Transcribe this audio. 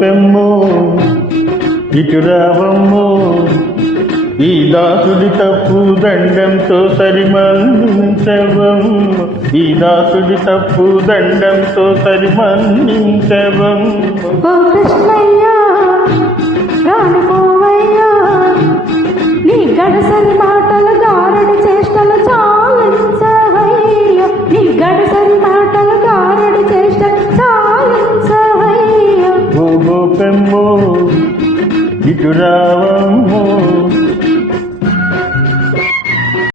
పెమ్ము ఇటు రావమ్ము, ఈ దాసుడి తప్పు దండంతో సరిమన్నించవమ్ము, ఈ దాసుడి తప్పు దండంతో సరిమన్నించవమ్ము. ఓ కృష్ణయ్యా రానుకోవయ్యా, నీ గడసరి మాటలు గారడి చేష్టలు చాలించవయ్యా, నీ గడసరి మాటలు గారడి చేష్టలు చాలించవయ్యా. ఓ పెమ్ము ఇటు రావ